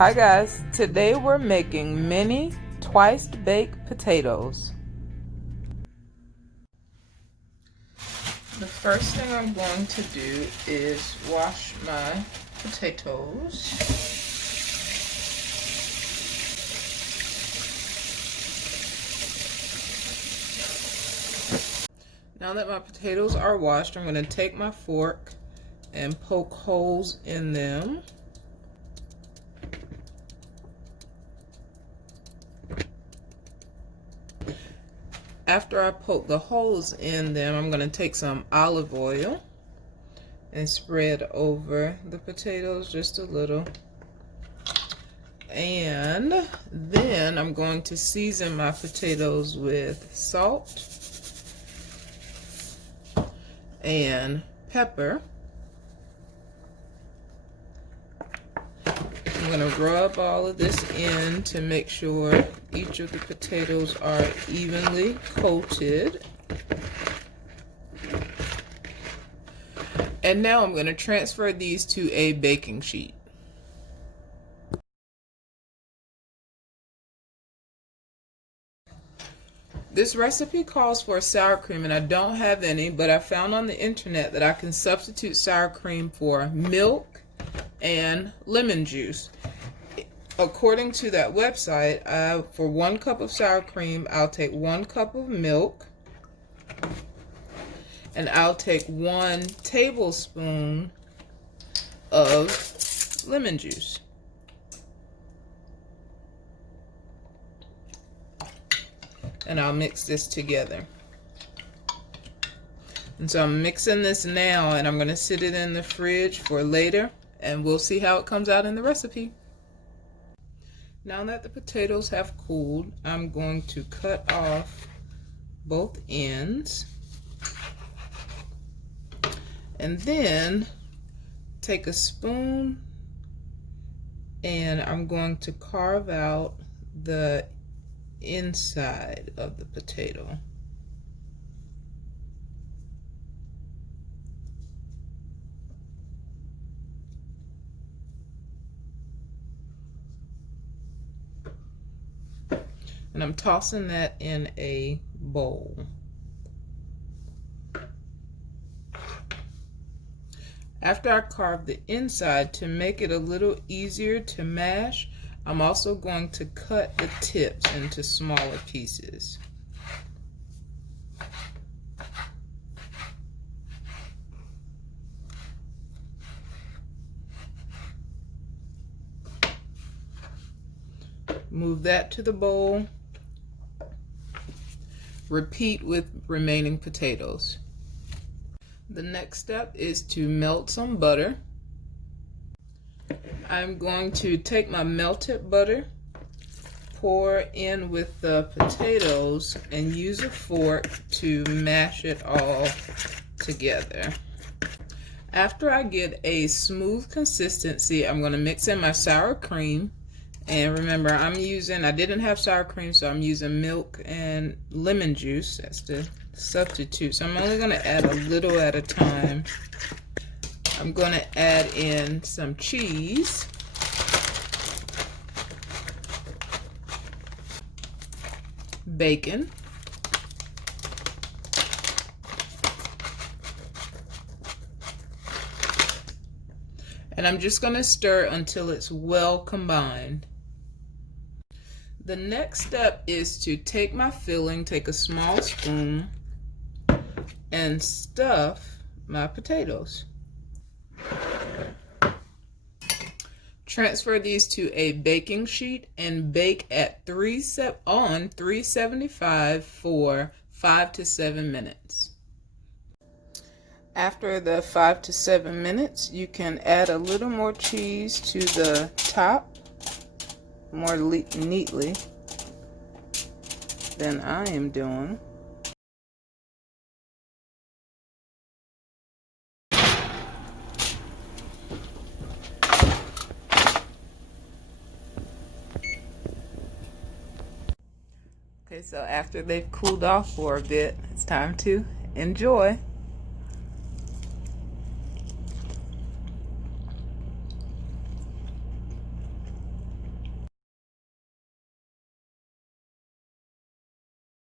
Hi guys, today we're making mini twice baked potatoes. The first thing I'm going to do is wash my potatoes. Now that my potatoes are washed, I'm going to take my fork and poke holes in them. After I poke the holes in them, I'm going to take some olive oil and spread over the potatoes just a little. And then I'm going to season my potatoes with salt and pepper. I'm going to rub all of this in to make sure each of the potatoes are evenly coated. And now I'm going to transfer these to a baking sheet. This recipe calls for sour cream, and I don't have any, but I found on the internet that I can substitute sour cream for milk and lemon juice. According to that website, for 1 cup of sour cream, I'll take 1 cup of milk, and I'll take 1 tablespoon of lemon juice. And I'll mix this together. And so I'm mixing this now, and I'm going to sit it in the fridge for later, and we'll see how it comes out in the recipe. Now that the potatoes have cooled, I'm going to cut off both ends. And then take a spoon, and I'm going to carve out the inside of the potato. And I'm tossing that in a bowl. After I carve the inside, to make it a little easier to mash, I'm also going to cut the tips into smaller pieces. Move that to the bowl. Repeat with remaining potatoes. The next step is to melt some butter. I'm going to take my melted butter, pour in with the potatoes, and use a fork to mash it all together. After I get a smooth consistency, I'm going to mix in my sour cream. And remember, I didn't have sour cream, so I'm using milk and lemon juice. That's the substitute. So I'm only going to add a little at a time. I'm going to add in some cheese. Bacon. And I'm just going to stir until it's well combined. The next step is to take my filling, take a small spoon, and stuff my potatoes. Transfer these to a baking sheet and bake at 375 for 5 to 7 minutes. After the 5 to 7 minutes, you can add a little more cheese to the top more neatly than I am doing. Okay, so after they've cooled off for a bit, it's time to enjoy.